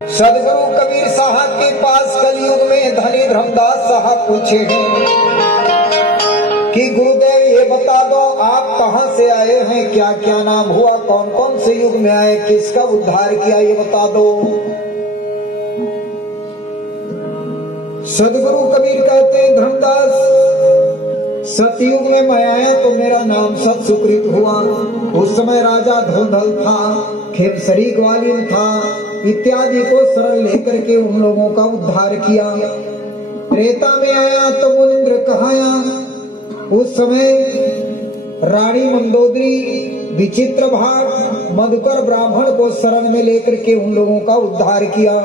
सदगुरु कबीर साहब के पास कलयुग में धनी धर्मदास साहब पूछे हैं कि गुरुदेव ये बता दो आप कहां से आए हैं, क्या क्या नाम हुआ, कौन कौन से युग में आए, किसका उद्धार किया, ये बता दो। सदगुरु कबीर कहते हैं धर्मदास सतयुग में मैं आया तो मेरा नाम सत सुकृत हुआ। उस समय राजा धोधल था, खेपसरी ग्वालियर था इत्यादि को शरण लेकर के उन लोगों का उद्धार किया। त्रेता में आया तो मुनिंद्र कहाया। उस समय रानी मंदोदरी, विचित्र भाट, मधुकर ब्राह्मण को शरण में लेकर के उन लोगों का उद्धार किया।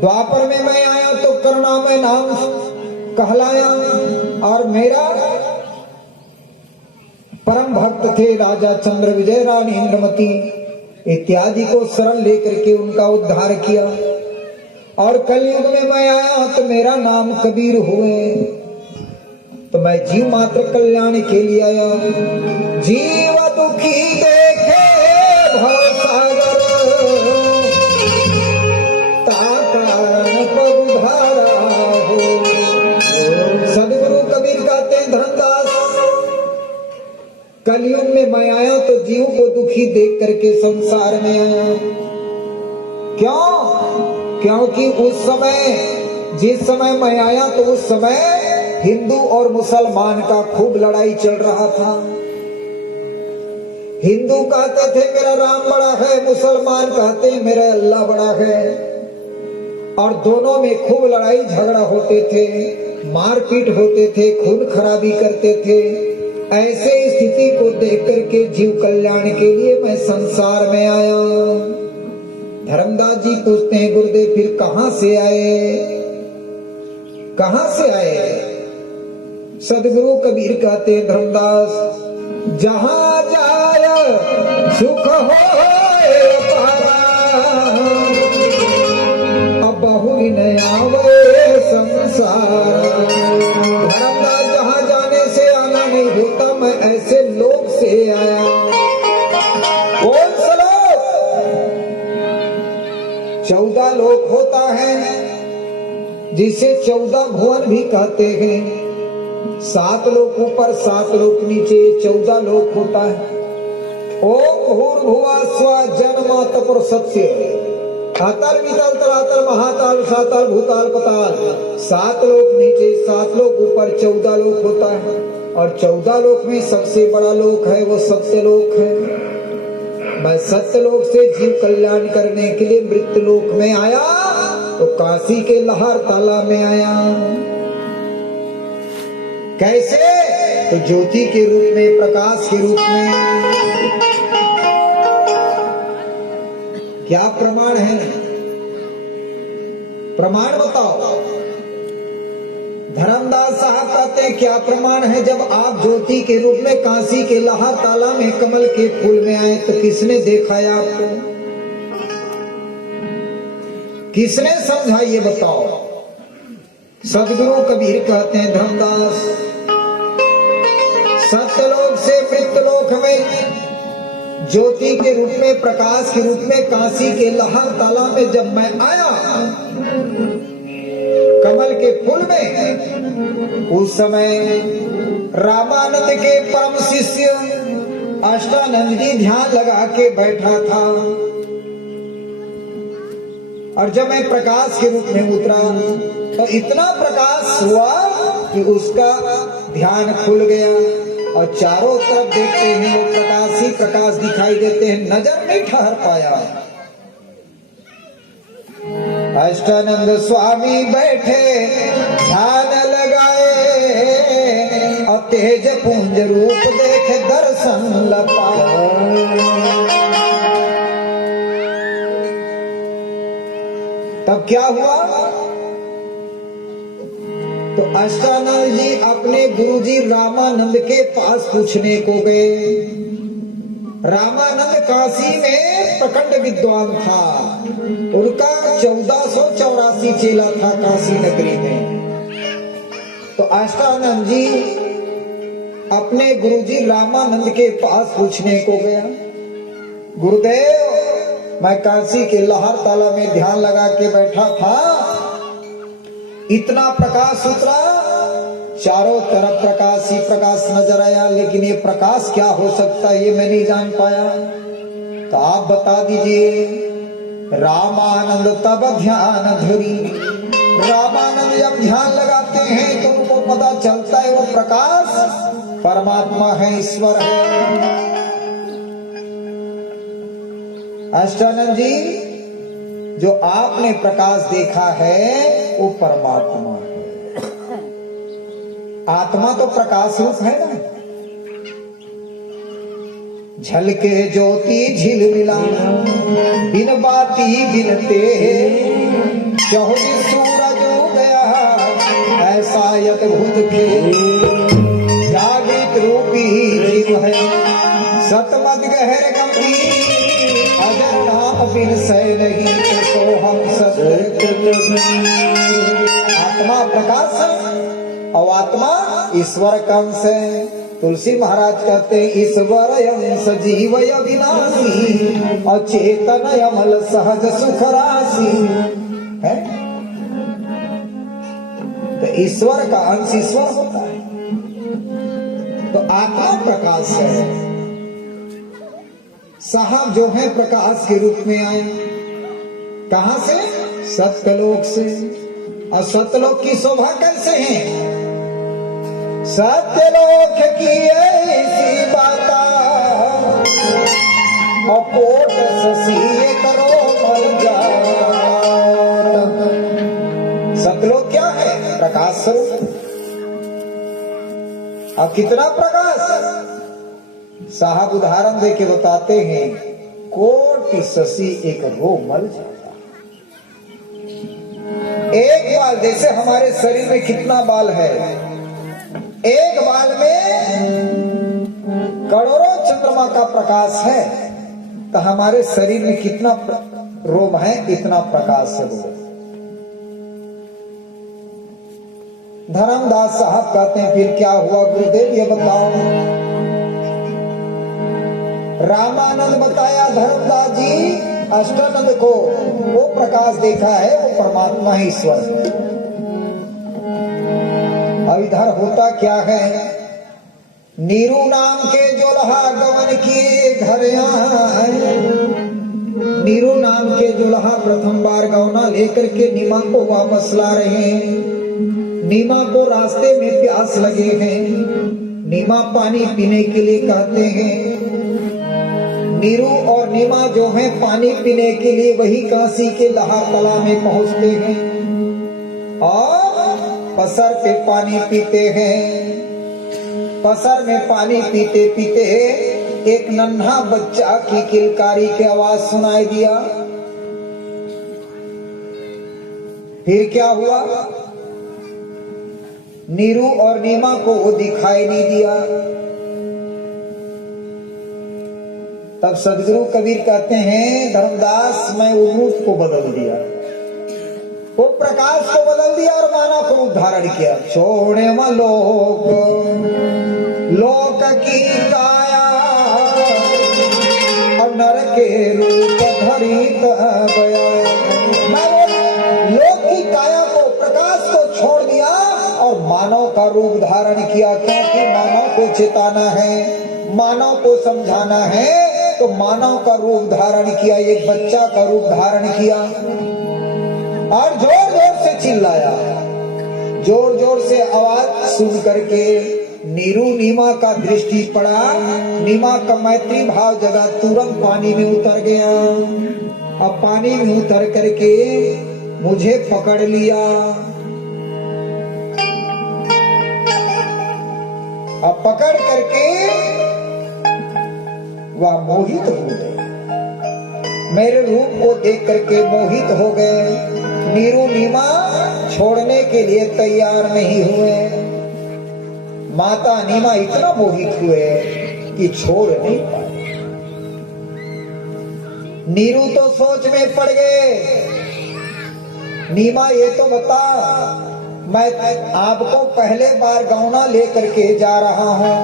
द्वापर में मैं आया तो करुणा में नाम कहलाया और मेरा परम भक्त थे राजा चंद्र विजय, रानी इंद्रमती इत्यादि को शरण लेकर के उनका उद्धार किया। और कलयुग में मैं आया तो मेरा नाम कबीर हुए, तो मैं जीव मात्र कल्याण के लिए आया। जीव दुखी देखे भवसागर ताकारण पगुधारा हो। सदगुरु कबीर कहते हैं धर्मदास कलयुग में मैं आया तो जीव को दुखी देख करके संसार में आया। क्यों? क्योंकि उस समय जिस समय मैं आया तो उस समय हिंदू और मुसलमान का खूब लड़ाई चल रहा था। हिंदू कहते थे मेरा राम बड़ा है, मुसलमान कहते मेरा अल्लाह बड़ा है, और दोनों में खूब लड़ाई झगड़ा होते थे, मारपीट होते थे, खून खराबी करते थे। ऐसे स्थिति को देख करके जीव कल्याण के लिए मैं संसार में आया। धर्मदास जी पूछते हैं गुरुदेव फिर कहां से आए, कहां से आए? सदगुरु कबीर कहते हैं धर्मदास जहां जाय सुख होए पारा, अब बहुरी न आवे संसार। धर्मदास जहां जाने से आना नहीं होता, मैं ऐसे लोक से आया। कौन सा लोक? 14 लोक होता है जिसे 14 भुवन भी कहते हैं। 7 लोक ऊपर 7 लोक नीचे 14 लोक होता है। ओम भूर्भुवः स्वः जन्म तपर सत्य अतल वितल तलातल महाताल साताल भूताल पताल। 7 लोक नीचे 7 लोक ऊपर 14 लोक होता है। और 14 लोक में सबसे बड़ा लोक है वो सत्य लोक है। मैं सत्य लोक से जीव कल्याण करने के लिए मृत्यु लोक में आया तो काशी के लहर ताला में आया। कैसे? तो ज्योति के रूप में, प्रकाश के रूप में। क्या प्रमाण है? प्रमाण बताओ। धर्मदास साहब कहते हैं क्या प्रमाण है? जब आप ज्योति के रूप में काशी के लहर ताला में कमल के फूल में आए तो किसने दिखाया आपको, किसने समझा, ये बताओ। सदगुरु कबीर कहते हैं धर्मदास सत्यलोक से मृत्युलोक में ज्योति के रूप में, प्रकाश के रूप में काशी के लहर ताला में जब मैं आया कमल के फूल में, उस समय रामानंद के परम शिष्य अष्टानंद जी ध्यान लगा के बैठा था। और जब मैं प्रकाश के रूप में उतरा तो इतना प्रकाश हुआ कि उसका ध्यान खुल गया और चारों तरफ देखते हैं वो प्रकाश ही प्रकाश दिखाई देते हैं, नजर नहीं ठहर पाया। अष्टानंद स्वामी बैठे ध्यान लगाए और तेज पुंज रूप देख दर्शन लपाए। तब क्या हुआ? तो अष्टानंद जी अपने गुरुजी रामानंद के पास पूछने को गए। रामानंद काशी में प्रखंड विद्वान था, उनका 1484 चेला था काशी नगरी में। तो अष्टानंद जी अपने गुरुजी रामानंद के पास पूछने को गया, गुरुदेव मैं काशी के लाहौर ताला में ध्यान लगा के बैठा था, इतना प्रकाश उतरा, चारों तरफ प्रकाश ही प्रकाश नजर आया, लेकिन ये प्रकाश क्या हो सकता है ये मैं नहीं जान पाया। तो आप बता दीजिए। रामानंद तब ध्यान धरी, रामानंद जब ध्यान लगाते हैं तो उनको पता चलता है वो प्रकाश परमात्मा है, ईश्वर है। अष्टानंद जी, जो आपने प्रकाश देखा है वो परमात्मा है। आत्मा तो प्रकाश रूप है ना। झलके ज्योति झिलमिला, बिन बाती बिनते, चौहदी सूरज उदया, ऐसा अद्भुत खेल, जागृत रूपी जीव है, सतमद गहर गंभीर, अजर नाम बिन सह नहीं, तो हम सत। आत्मा प्रकाश है और आत्मा ईश्वर का अंश है। तुलसी महाराज कहते हैं ईश्वर अंश जीव अविनाशी, अचेतन अमल सहज सुख राशि है। तो ईश्वर का अंश ईश्वर होता है। तो आत्मा प्रकाश है। साहब जो है प्रकाश के रूप में आए, कहां से? सत्यलोक से। और सत्यलोक की शोभा कैसे है? सत्यलोक की ऐसी बाता, अपोट ससी करो मल जात। सत्यलोक क्या है? प्रकाश स्वरूप। अब कितना प्रकाश? साहब उदाहरण देके बताते हैं, कोटि शशि एक रो मल जाता। एक बाल, जैसे हमारे शरीर में कितना बाल है, एक बाल में करोड़ों चंद्रमा का प्रकाश है, तो हमारे शरीर में कितना रोम है, इतना प्रकाश है। धर्मदास साहब कहते हैं फिर क्या हुआ गुरुदेव ये बताओ। रामानंद बताया धर्मदास जी अष्टानंद को, वो प्रकाश देखा है, वो परमात्मा है, ईश्वर। और इधर होता क्या है? नीरू नाम के जोलहा गमन किए घर आए। नीरू नाम के जोलहा प्रथम बार गौना लेकर के नीमा को वापस ला रहे हैं। नीमा को रास्ते में प्यास लगे हैं, नीमा पानी पीने के लिए कहते हैं। नीरू और नीमा जो है पानी पीने के लिए वही काशी के लाहौर तला में पहुंचते हैं और पसर पे पानी पीते हैं। पसर में पानी पीते पीते एक नन्हा बच्चा की किलकारी की आवाज सुनाई दिया। फिर क्या हुआ? नीरू और नीमा को वो दिखाई नहीं दिया। तब सदगुरु कबीर कहते हैं धर्मदास मैं वो रूप को बदल दिया, वो प्रकाश को बदल दिया और मानव को धारण किया। छोड़े म लोक की काया और नर के रूप धरी गया। मैं वो लोक की काया को, प्रकाश को छोड़ दिया और मानव का रूप धारण किया, क्योंकि मानव को चेताना है, मानव को समझाना है, तो मानव का रूप धारण किया, एक बच्चा का रूप धारण किया और जोर जोर से चिल्लाया। जोर जोर से आवाज सुन करके नीरू नीमा का दृष्टि पड़ा, नीमा का मैत्री भाव जगा, तुरंत पानी में उतर गया। अब पानी में उतर करके मुझे पकड़ लिया। अब पकड़ करके वह मोहित हो गए, मेरे रूप को देख करके मोहित हो गए। नीरू नीमा छोड़ने के लिए तैयार नहीं हुए। माता नीमा इतना मोहित हुए कि छोड़ नहीं पाए। नीरू तो सोच में पड़ गए, नीमा ये तो बता, मैं आपको पहले बार गौना लेकर के जा रहा हूँ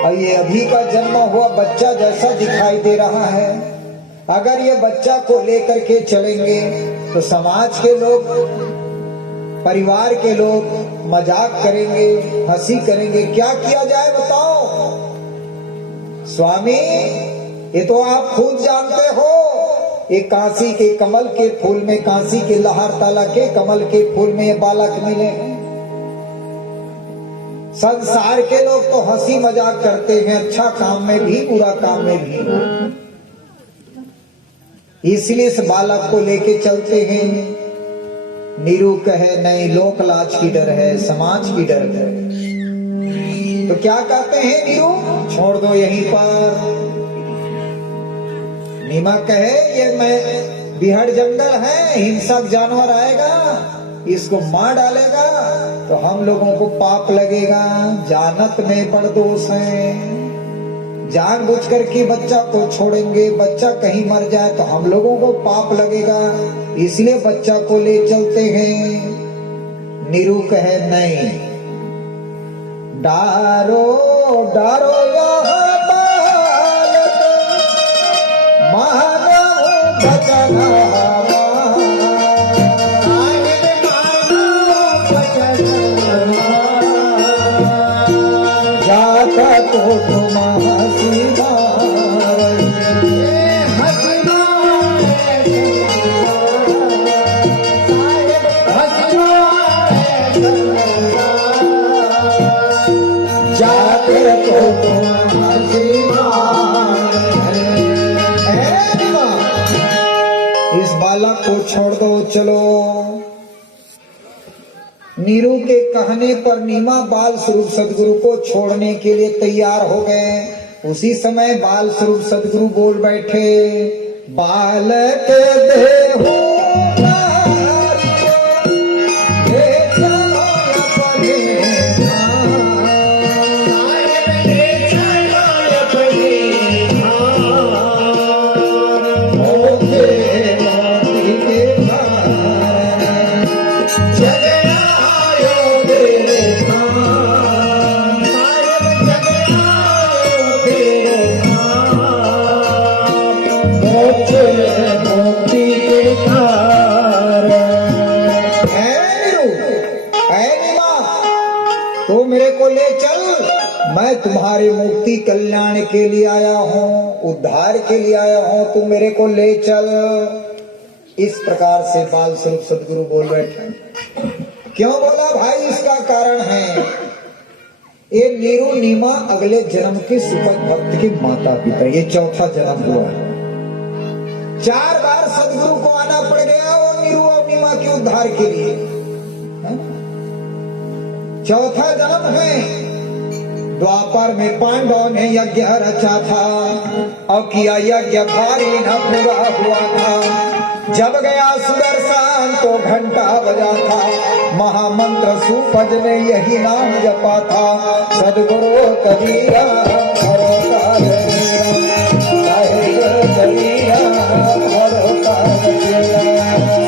और ये अभी का जन्म हुआ बच्चा जैसा दिखाई दे रहा है, अगर ये बच्चा को लेकर के चलेंगे तो समाज के लोग, परिवार के लोग मजाक करेंगे, हंसी करेंगे। क्या किया जाए बताओ स्वामी, ये तो आप खुद जानते हो। एक काशी के कमल के फूल में, काशी के लहरताला के कमल के फूल में ये बालक मिले हैं। संसार के लोग तो हंसी मजाक करते हैं, अच्छा काम में भी बुरा काम में भी। इसलिए इस बालक को लेके चलते हैं। नीरू कहे नहीं, लोक लाज की डर है, समाज की डर है। तो क्या कहते हैं नीरू, छोड़ दो यहीं पर। नीमा कहे ये मैं बिहड़ जंगल है, हिंसक जानवर आएगा, इसको मार डालेगा तो हम लोगों को पाप लगेगा, जानत में पड़ दोष है। जानबूझ कर के बच्चा को छोड़ेंगे, बच्चा कहीं मर जाए तो हम लोगों को पाप लगेगा, इसलिए बच्चा को ले चलते हैं। नीरू कहे नहीं, डारो डारो यहाँ बालक, मानव भजना जाता तो तुम हंसी जाते तो तुम हंसी। इस बालक को छोड़ दो, चलो। नीरू के कहने पर नीमा बाल स्वरूप सदगुरु को छोड़ने के लिए तैयार हो गए। उसी समय बाल स्वरूप सदगुरु बोल बैठे, बालक देहो मैं तुम्हारे मुक्ति कल्याण के लिए आया हूँ, उद्धार के लिए आया हूँ, तू मेरे को ले चल। इस प्रकार से बाल स्वरूप सदगुरु बोल बैठे। क्यों बोला भाई, इसका कारण है ये नीरू नीमा अगले जन्म के सुपथ भक्त के माता पिता, ये चौथा जन्म हुआ। 4 बार सदगुरु को आना पड़ गया वो नीरू और नीमा के उद्धार के लिए। चौथा जन्म है। द्वापर में पांडवों ने यज्ञ रचा था और किया यज्ञ भारी न पूरा हुआ था। जब गया सुदर्शन तो घंटा बजा था, महामंत्र सुपज ने यही नाम जपा था। सदगुरु कबीरा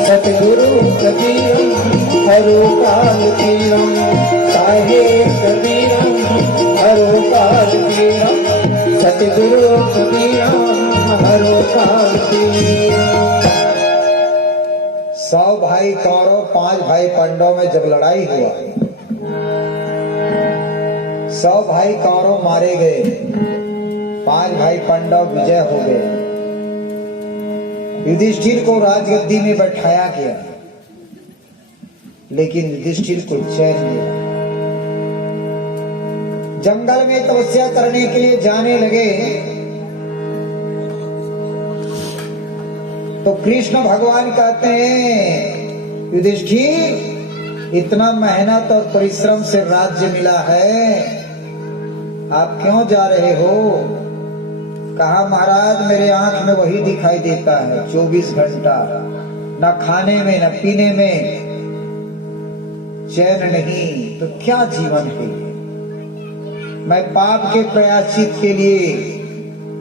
सतगुरु कबीरम हरो काल तीरम, साहेब कबीरम हरो काल तीरम, सतगुरु कबीरम हरो काल तीरम। 100 भाई कौरव 5 भाई पांडव में जब लड़ाई हुआ, 100 भाई कौरव मारे गए, 5 भाई पांडव विजय हो गए। युधिष्ठिर को राजगद्दी में बैठाया गया, लेकिन युधिष्ठिर को चैन नहीं। जंगल में तपस्या करने के लिए जाने लगे तो कृष्ण भगवान कहते हैं, युधिष्ठिर इतना मेहनत और परिश्रम से राज्य मिला है, आप क्यों जा रहे हो? कहा महाराज मेरे आंख में वही दिखाई देता है 24 घंटा, न खाने में न पीने में चैन नहीं, तो क्या जीवन है? मैं पाप के प्रायश्चित के लिए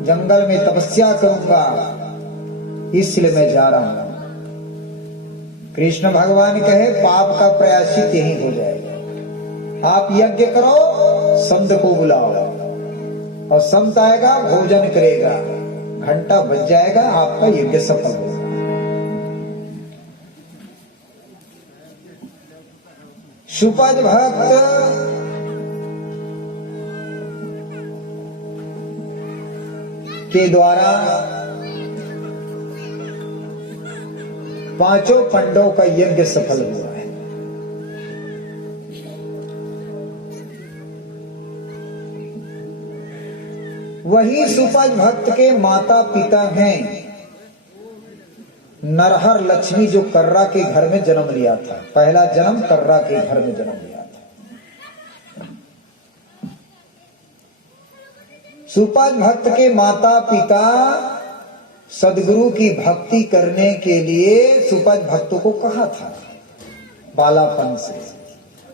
जंगल में तपस्या करूंगा, इसलिए मैं जा रहा हूं। कृष्ण भगवान कहे पाप का प्रायश्चित यही हो जाएगा। आप यज्ञ करो, संत को बुलाओ और संत आएगा, भोजन करेगा, घंटा बज जाएगा, आपका यज्ञ सफल होगा। सुपज भक्त के द्वारा पांचों पंडों का यज्ञ सफल हुआ है। वही सुपज भक्त के माता पिता हैं नरहर लक्ष्मी, जो कर्रा के घर में जन्म लिया था। पहला जन्म कर्रा के घर में जन्म लिया था। सुपज भक्त के माता पिता सदगुरु की भक्ति करने के लिए सुपज भक्त को कहा था बालापन से।